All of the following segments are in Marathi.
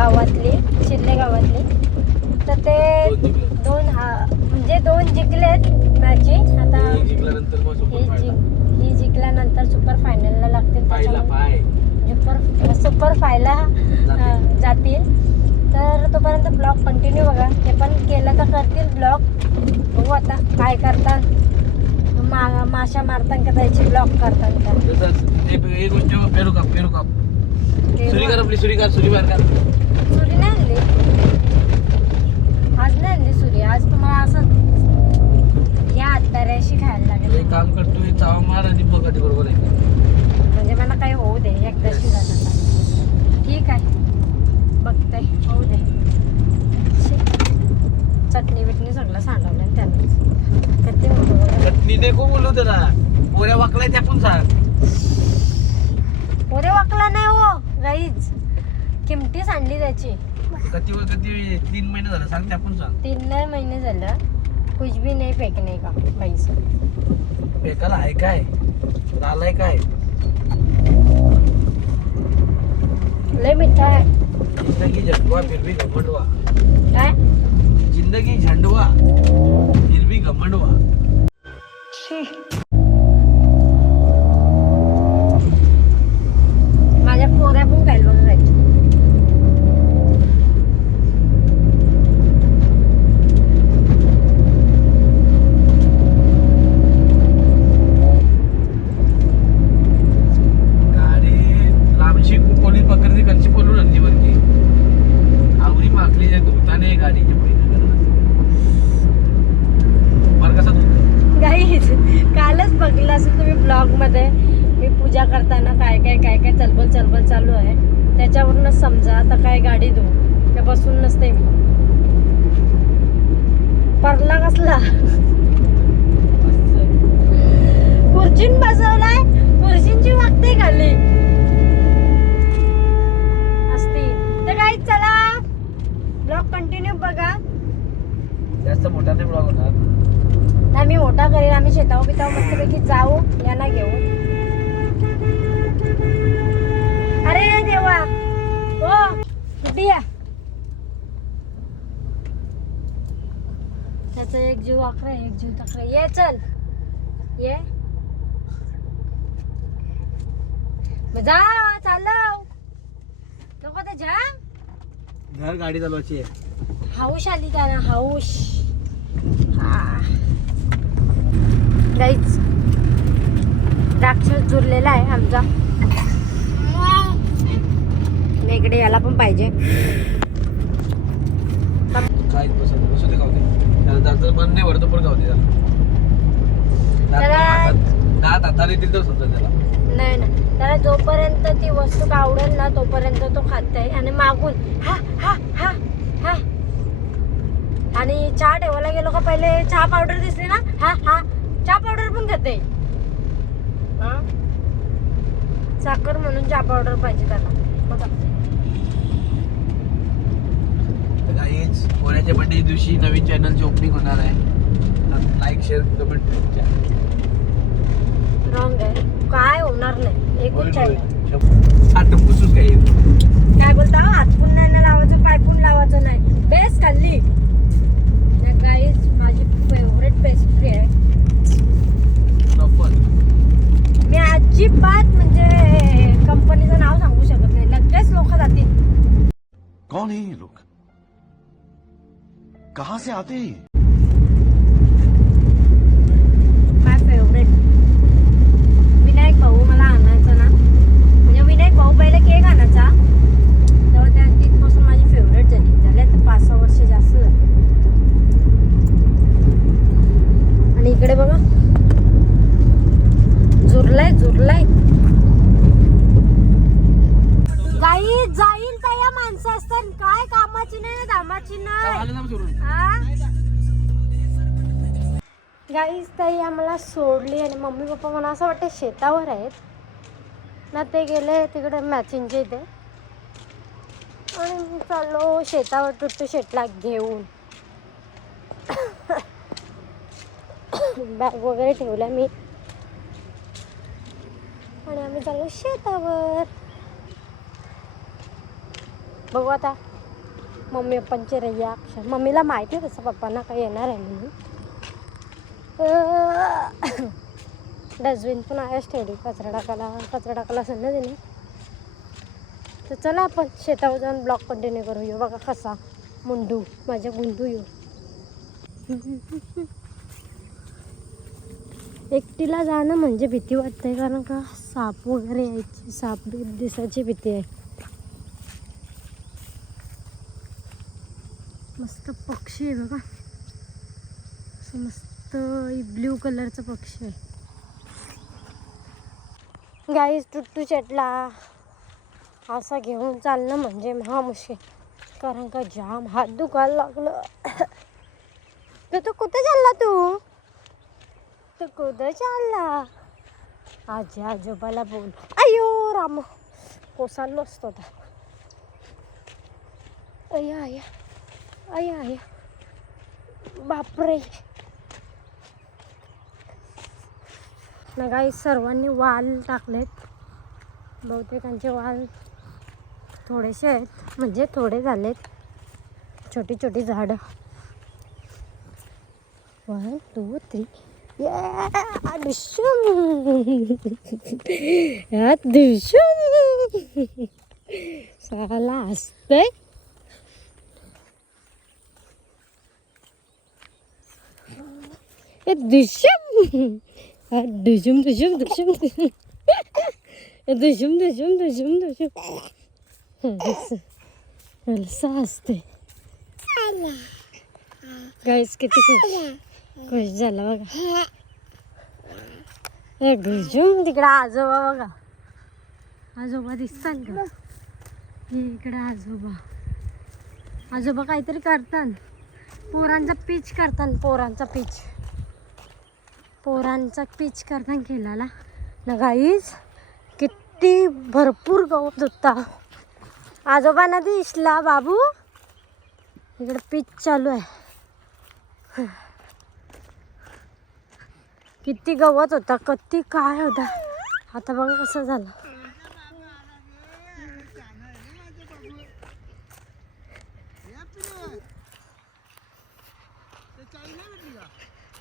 गावातली शिर्ले गावातली. तर ते दोन हा म्हणजे दोन जिंकलेत मॅची आता ही जिंक ही जिंकल्यानंतर सुपर फायनलला लागतील त्याच्यामुळे सुपर सुपर फायला जातील. तर तोपर्यंत ब्लॉग कंटिन्यू बघा. ते पण केलं तर करतील ब्लॉग बघू आता काय करतात. मा माशा मारतात का त्याची ब्लॉग करतात. का गोष्ट पेरू पेरू सुरी कर आपली सुरी कर सुरी बाहेर कर सुरी नाही आणली. आज नाही आणली सुरी. आज तुम्हाला असं या हाताऱ्याशी खायला लागेल. एक काम करतो हे चावा मार आणि बघ कधी बरोबर आहे. म्हणजे मला काही होऊ दे एकदाशी झालं. ठीक आहे. बघते होऊ दे. चटणी बिटणी सगळं सांडवलं किती मोठं बघा. चटणी नको बोलू त्याला. पोऱ्या वाकलाय त्या पण सांग. पोरे वाकला नाही हो. गाईच किमटी सांडली त्याची. कधी कधी तीन महिने झाले सांग त्या पण सांग. तीन नाही महिने झालं. कुछ भी नाही फेकणे का बाईस बेकाला आहे काय? आलाय काय? लय मिठा आहे. जिंदगी झंडवा फिर भी घमंडवा. काय? जिंदगी झंडवा फिर भी घमंडवा. त्या धुताने बरं कसा कालच बघलं असेल तुम्ही ब्लॉगमध्ये मी पूजा करताना काय काय काय काय चलबल चलबल चालू आहे. त्याच्यावरूनच समजा आता काय गाडी धु ते बसून नसते मी. पडला कसला? खुर्चीन बसवलाय खुर्चींची वागते खाली असती तर काही चला ब्लॉग कंटिन्यू बघा. जास्त मोठा नाही ब्लॉग होणार. नाही मी मोठा करेल आम्ही शेताव बिताव मस्तपैकी जाऊ यांना घेऊ अरे देवा. हो कुठे या. त्याचा एक जीव अकरा एक जीव तकरा. ये चल. ये. जा चालव नको ते जा घर गाडी चालवायची आहे. हाऊस आली त्याला हाऊस? हा. गाईच राक्षस जुरलेला आहे आमचा. इकडे याला पण पाहिजे. काय बसत बसू दे गावते त्याला जास्त मन नाही भरतो पण गावते त्याला. त्याला- दात- दात हाताने दिल तर समजा त्याला. नाही ना त्याला जोपर्यंत ती वस्तू आवडेल ना तोपर्यंत तो खात आहे आणि मागून हा हा हा हा. आणि चहा ठेवायला गेलो का पहिले चहा पावडर दिसली ना? हा हा चहा पावडर पण खाते. हा? साखर म्हणून चहा पावडर पाहिजे त्याला. पोऱ्याच्या बर्थडे दिवशी नवीन चॅनलची ओपनिंग होणार आहे. लाईक शेअर कमेंट रॉंग आहे काय होणार नाही. एकूण काय बोलता? हातपून नाही ना लावायचं पायपून लावायचं नाही. बेस खाल्ली. गाईज माझी फेवरेट पेस्ट्री आहे. मी अजिबात म्हणजे कंपनीचं नाव सांगू शकत नाही. लगेच लोक जातील. कौन है ये लोग? कहां से आते हैं ये? माय फेवरेट विनायक भाऊ मला आणायचा ना म्हणजे विनायक भाऊ पहिले केक आणायचा तेव्हा त्या तिथपासून माझी फेवरेट झाली झाले आता पाच सहा वर्ष जास्त झाली आणि इकडे बघा झुरलाय झुरलाय गाई जाईल त्या या माणसं असतात काय कामाची नाही ना धामाची नाही गाईस ताई आम्हाला सोडली आणि मम्मी पप्पा मला असं वाटतं शेतावर आहेत. ना ते गेले तिकडे मॅचिंगचे इथे. आणि मी चाललो शेतावर टुट्टू शेटला घेऊन. बॅग वगैरे ठेवल्या मी. आणि आम्ही चाललो शेतावर. बघू आता. मम्मी पप्पांचे रिॲक्शन मम्मीला माहिती आहे तसं पप्पांना काही येणार आहे म्हणून. डस्टबिन पण आहेच ठेवली कचरा टाकायला कचरा टाकायला असेल ना तिने. तर चला आपण शेतावर जाऊन ब्लॉक कंटिन्यू करू. येऊ बघा कसा मुंडू माझ्या गुंडू येऊ एकटीला जाणं म्हणजे भीती वाटते कारण का साप वगैरे यायची साप दिसायची भीती आहे. मस्त पक्षी आहे बघा. मस्त ब्ल्यू कलरचा पक्षी आहे. गाईस टुट्टू चटला असा घेऊन चालणं म्हणजे महा मुश्किल. कारण का जाम हात दुखायला लागलं. तर तू कुठे चालला तू? तू कुठं चालला? आजी आजोबाला बोल. अयो राम. कोसालो असतो आता. अय्या अया अया अया बापरे. ना काही सर्वांनी वाल टाकलेत. बहुतेकांचे वाल थोडेसे आहेत म्हणजे थोडे झालेत. छोटी छोटी झाडं. वन टू थ्री साला असतंय. दुष्यम दुशुम दुशुम दुशुम दुशुम दुशुम दुशुम दुशुम असं असते गाईस किती खुश. खुश झाला बघा. ए दुशुम तिकडं आजोबा बघा. आजोबा दिसतात का इकडे आजोबा. आजोबा काहीतरी करतात. पोरांचा पीच करतात पोरांचा पीच. पोरांचा पीच करताना केलेला ना गाईज किती भरपूर गवत होता. आजोबांना दिसला बाबू. इकडे पीच चालू आहे. किती गवत होता किती काय होता. आता बघा कसं झालं.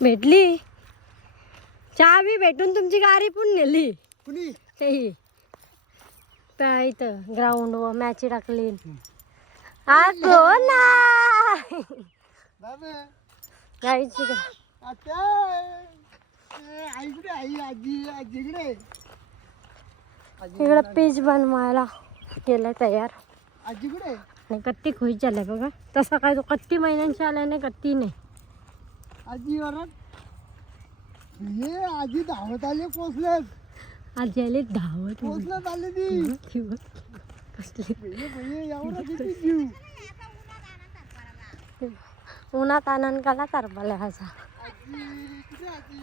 भेटली. चहा बी भेटून तुमची गाडी पण नेली. कुणी? तेही त्या इथं ग्राउंड वर मॅच टाकली. आज गाईची इकडं पीच बनवायला केलं तयार. आणि कत्ती खुश झालाय बघा. तसा काय तो कत्ती महिन्यांची आलाय नाही. कत्ती नाही हे आजी धावत आले पोचलेत. आजी आली धावत पोचलेत आले ती. कसली? भैये भैये एवढा किती जीव. उन्हात आनंद काला तरपाला ह्याचा. आजी कुठे आजी?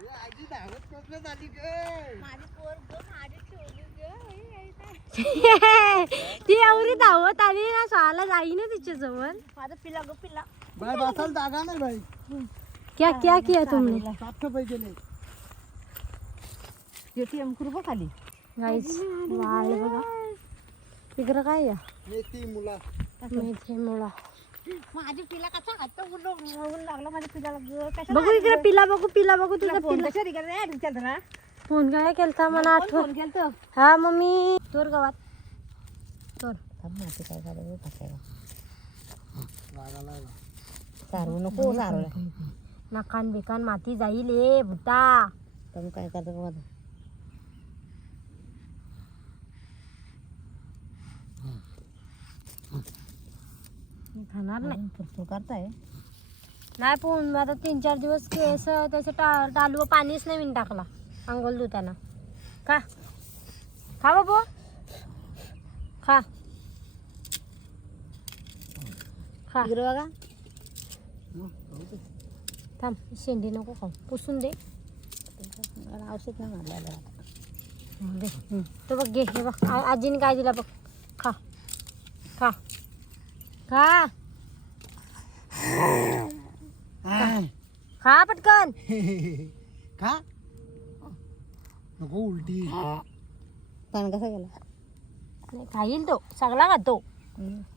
हे आजी धावत पोचलेत आली ग. ती एवढी धावत आली ना शाळाला जाई ना तिच्या जवळ माझा पिला ग पिला. बाय बसायला जागा नाही बाई. क्या क्या किया तुमने? एटीएम करू खाली. गाईस वाळ बघा. इकडं काय या मेथी मुला. मेथी मुळा. माझी पिला कसा हात म्हणून लागला माझ्या पिलाला बघू इकडे पिला बघू पिला बघू तुझा पिला. फोन काय केलता मला आठवण. केलं हा मम्मी. तोर गावात. तोर. माती काय झालं सारवू नको सारवलं नकान बिकान माती जाईल ए भुता तुम्ही काय करता मी खाणार नाही. तू करताय? नाही पण आता तीन चार दिवस केस त्याचं टा टालू पाणीच नाही मी टाकला. अंघोल धुताना. का खा बाबू. खा. खा. बघा. थांब शेंडी नको खाऊ. पुसून दे. मला औषध नाही मारलं दे. हं. तो बघ घे हे बघ. आजीने काय दिला बघ. खा. खा. खा. खा पटकन. का नको उलटी. पण कसा गेला? नाही खाईल तो. सगळा खातो.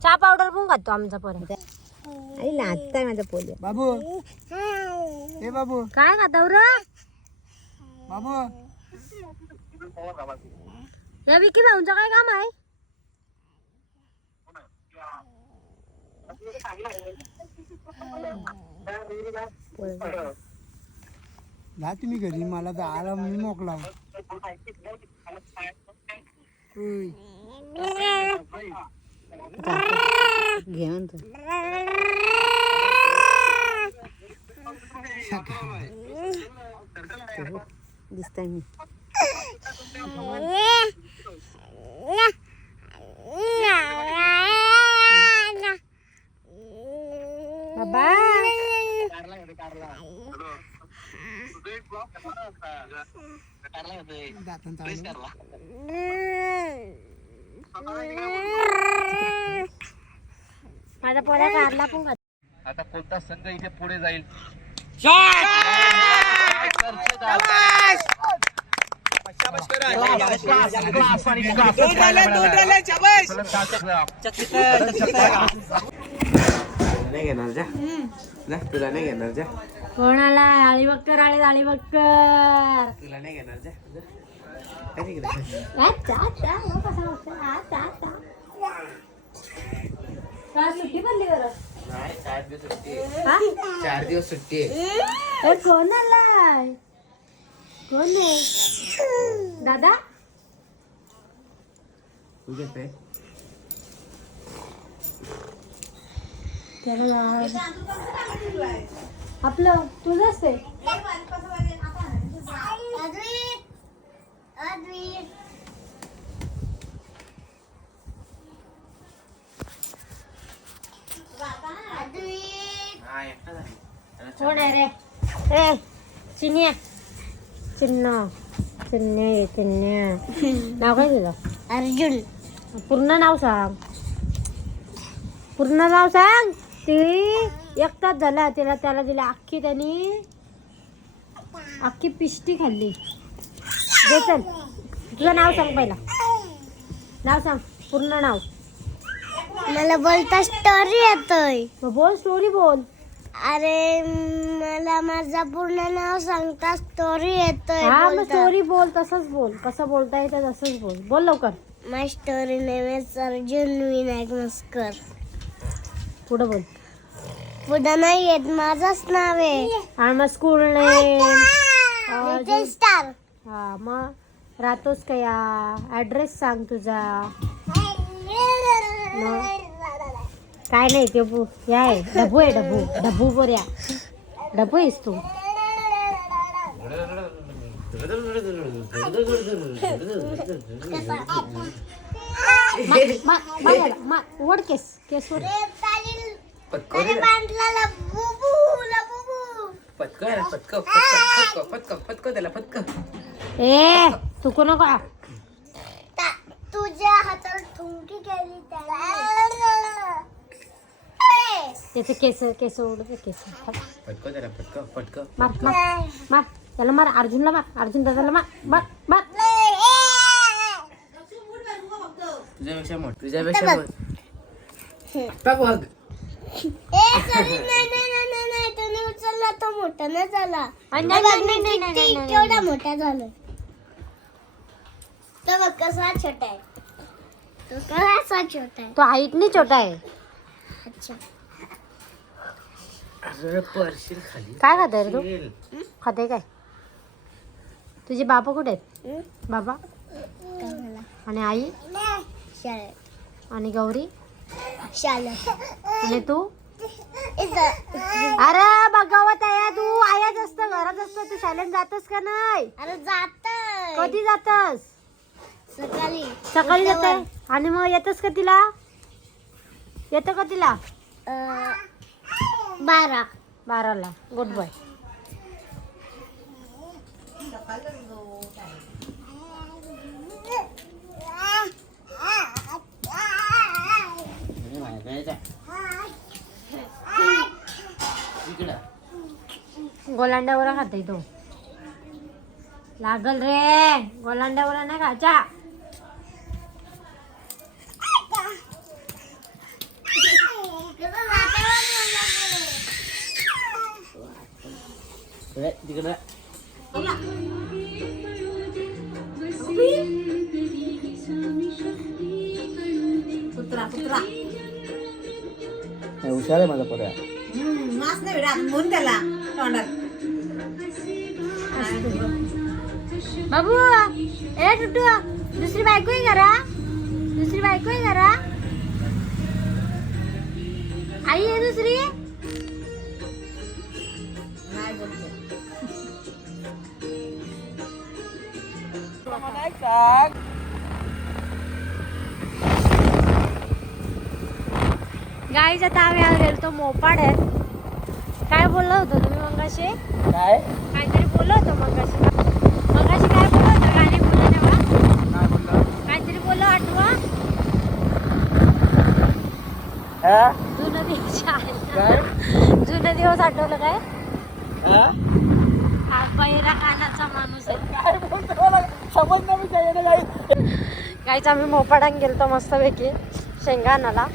चहा पावडर पण खातो आमचा पर्यंत आई नाचताय माझा पोलिओ बाबू. ए बाबू काय खाता र बाबू या विकी भाऊंचं काय काम आहे जा तुम्ही घरी मला जायला मी मोकला उय. घे म्हणतो दिसतंय मी बाबा दातान चालू. माझा पोऱ्या कारला पण खातो आता कोणता संघ इथे पुढे जाईल? नाही घेणार जा जा तुला नाही घेणार जा कोणाला आळी बक्कर आळी आळी बक्कर तुला नाही घेणार जा सुट्टी पडली बरं? नाही चार दिवस सुट्टी आहे. हा? चार दिवस सुट्टी आहे ए, कोण आलाय कोण आहे दादा तुझे पे त्याला. आपलं तुझंच आहे हा एकटा कोण आहे रे? ए चिन्या. चिन्ह नाव काय तुझं? अर्जुन. पूर्ण नाव सांग. पूर्ण नाव सांग. ती एक तास झाला तिला त्याला दिली अख्खी त्यांनी. अख्खी पिष्टी खाल्ली. दे चल. तुझं नाव सांग पहिला. नाव सांग. पूर्ण नाव. मला बोलता स्टोरी येतोय. बोल स्टोरी बोल. अरे मला माझा पूर्ण नाव सांगता स्टोरी येतोय हा मग बोलता. स्टोरी बोल तसंच बोल. कसं बोलता येतं तसंच बोल. बोल लवकर. My story name is Arjun Vinayak Maskar पुढं बोल. पुढं नाही येत माझंच नाव आहे. आणि मग स्कूल नेम हा मग राहतोस का या? ॲड्रेस सांग तुझा. काय नाही ते बु या आहे डबू आहे डबू. डबू बऱ्या डबू आहेस तू. मा- मा- याला, मा- ओढ केस केस ओढ. त्याला ए तू को नको. आ. तुझ्या हातावर ठुमकी केली त्याला त्याचे केस केस ओढ ते केस. त्याला मार मार मार. त्याला मार अर्जुनला मार अर्जुन दादाला मार मार मार. तुझ्यापेक्षा मोठ तुझ्यापेक्षा मोठ. बघ बघ. ए सॉरी नाही नाही नाही नाही नाही. तुम्ही उचलला तो मोठा नाही झाला. अरे नाही, नाही, नाही, नाही, किती- नाही, नाही, नाही. केवढा मोठा झाला तो बघ कसा छोटा आहे. तो कसा छोटा आहे. तो हाईटनी छोटा आहे. अच्छा. काय खाते रे तू. खाते काय? तुझे बाबा कुठे आहेत? बाबा? आणि आई? शाळेत आणि गौरी? शाळेत आणि तू. अरे बघावत आहे तू. आयाच असतं घरात असतं. तू शाळेत जातस का नाही? अरे जात कधी जातस? सकाळी. सकाळी. जाते आणि मग येतस का तिला? येतं का तिला? बारा. बारा ला गुड बॉय गोलांड्यावर खाते तो. लागल रे. गोलांड्यावर नाही खायचा तिकडे कुत्रा कुत्रा हुशार आहे माझा पर्या मास नाही रात म्हणून त्याला तोंडात बाबू ए टुटू दुसरी बायको आहे करा दुसरी बायको आहे करा आई आहे दुसरी नाही बोलतो गाईच आता आम्ही आज गेलतो मोपाड आहेत काय बोललो होतो तुम्ही मंगाशी? काय? काहीतरी बोललो होतो मंगाशी. मंगाशी काय बोललो होतो? गाणी बोललो तेव्हा. काय काहीतरी बोललो आठवा. हा? जुनं दिवस काय? जुनं दिवस आठवलं काय? बहिरा कानाचा माणूस नाही नाही गाईच आम्ही मोपाडान गेलतो मस्तपैकी शेंगानाला.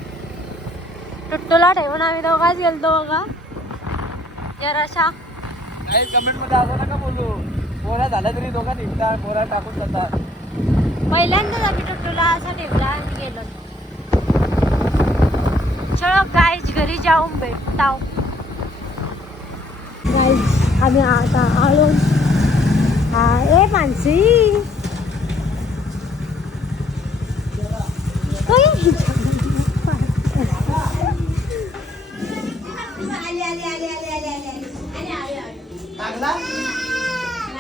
टुट्टूला ठेवून आम्ही दोघाच गेलतो बघा. जराशा. कमेंटमध्ये असं नका बोलू. पोरा झाल्या तरी दोघा निघतात पोरा टाकून जातात. पहिल्यांदाच आम्ही टुट्टूला असा ठेवला आणि गेलो. चलो गाईज घरी जाऊन भेटताव गाईज आम्ही आता आलो हा ए मानसी ओय.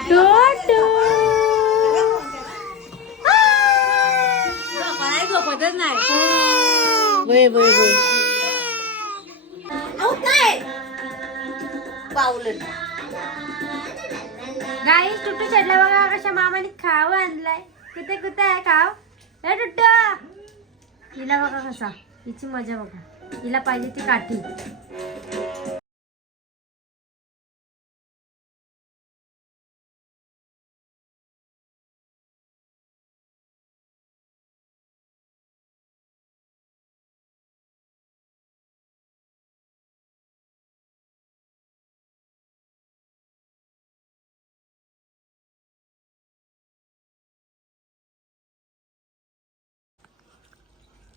टोटो. नाही झोपतच नाही वय वय वय पावलं गाई टुट्टू चढला बघा कशा मामाने खाव आणलाय. कुठे कुठे आहे खाव हे टुट्टू हिला बघा कसा. हिची मजा बघा. हिला पाहिजे ती काठी.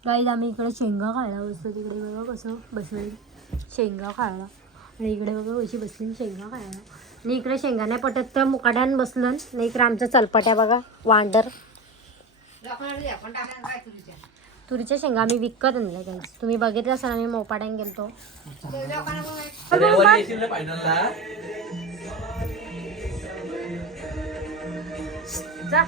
गाईज आम्ही इकडे शेंगा खायला बसतो तिकडे बघा कसं बसले. शेंगा खायला. आणि इकडे बघा कशी बसली शेंगा खायला. आणि इकडे शेंगा नाही पटत तर मुकाट्यान बसलं आणि इकडे आमच्या चलपट्या बघा वांडर. तुरीच्या शेंगा आम्ही विकत आणल्या गाईज तुम्ही बघितलं असाल आम्ही मोपाड्यान गेलतो. जा.